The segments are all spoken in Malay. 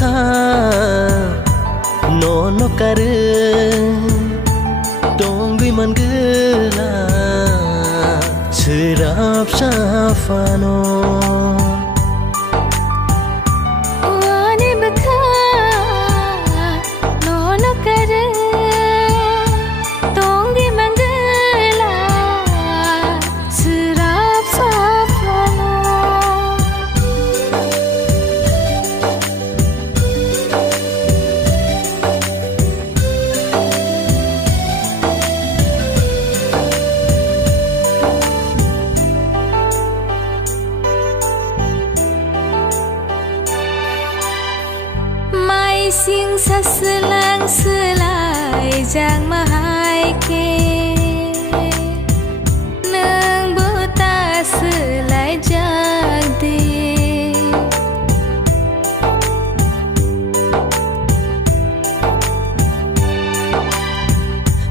bekha no kare dong dui man gela serap safano Sing sa selang selai jang mahai ke nang buta selai jag di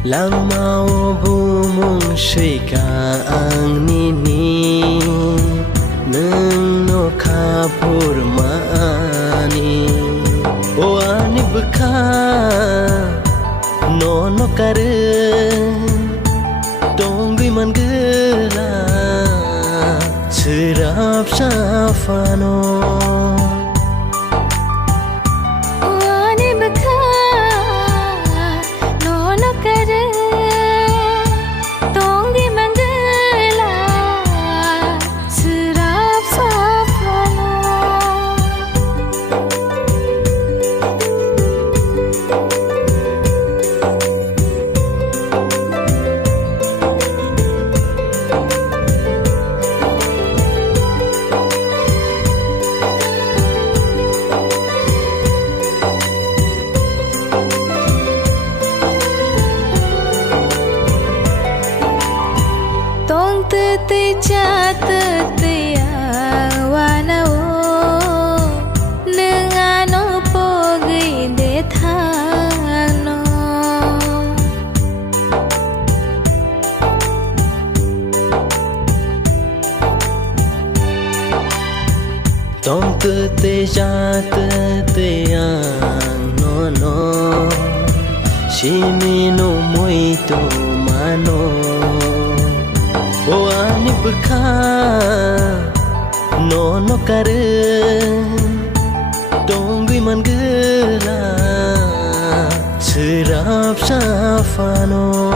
lang mau bumung shika ang nini nang no kapur maani o ani bekha no kare dong dui man gela serap safano te chat ya wana o nengano pogi de thano tom te chat te yang no shimino muito mano o ani bekha no kare dong dui man gela serap safano